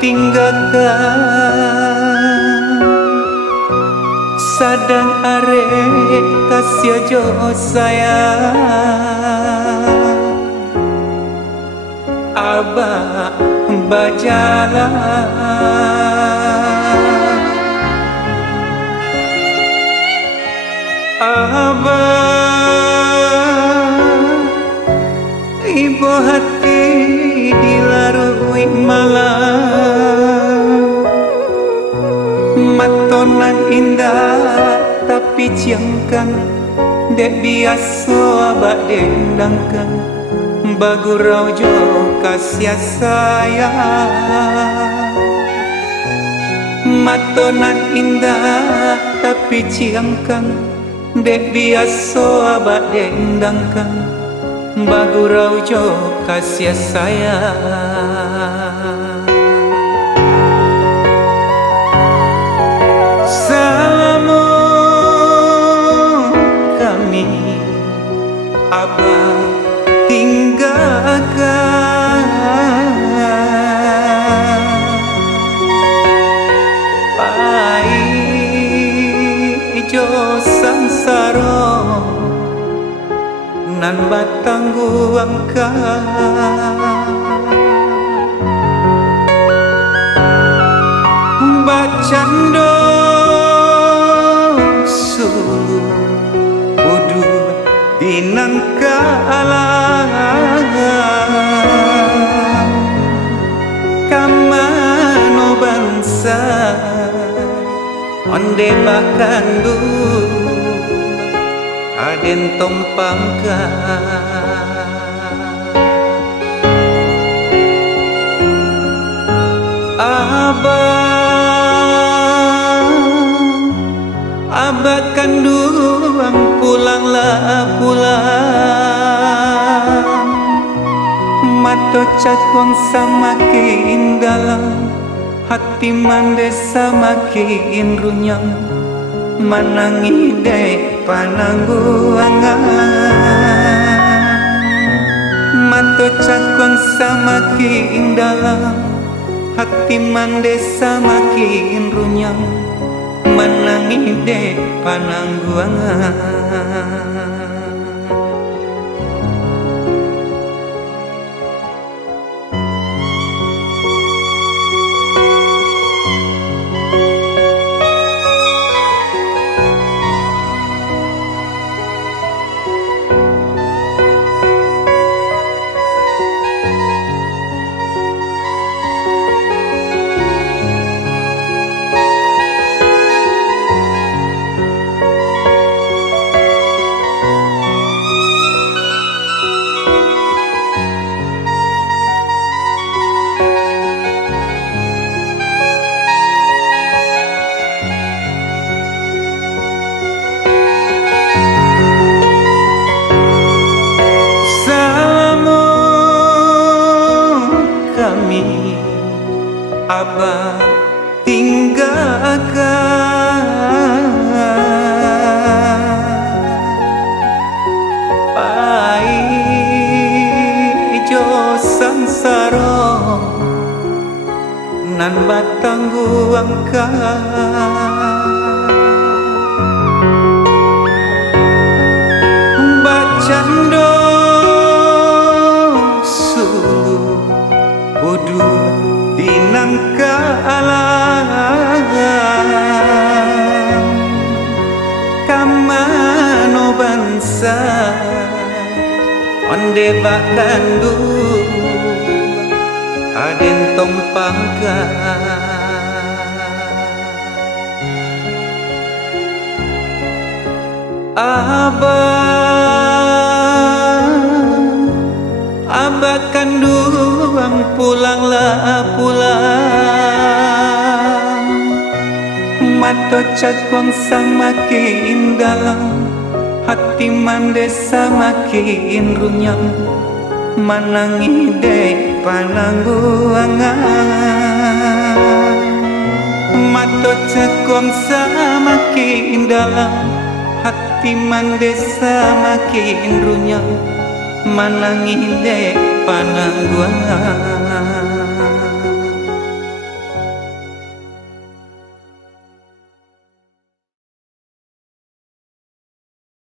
tinggalkan sadang arek kasih jo sayang Abah bajalan Abah ibu hati dilarui malam matonan indah tapi ciangkan dek biasa abah dendangkan bagurau jo kasih sayang matonan indah tapi ciangkan dek biasa abah dendangkan bagurau jo kasih sayang salamu kami abah tinggalkan pai jo sangsara nan batang guangkan bacando sulu udu dinan kalang kamano bangsa onde bakandu aden tompangkan Abah kanduang pulanglah pulang mato cakwang samakin dalam hati mandesa makin runyam manangi dek panangguangan mato cakwang samakin dalam hati mandesa makin runyam manangi dek panangguangan Abah tinggalkan pai jo sangsara nan batang guangkan bacando sulu udu dinan kalang kamano bangsa onde bakandu aden tompangkan Abah kanduang pulanglah pulang mato cakwang samakin dalam hati mandesa makin runyam manangi dek panangguangan mato cakwang samakin dalam hati mandesa makin runyam manangi dek panangguangan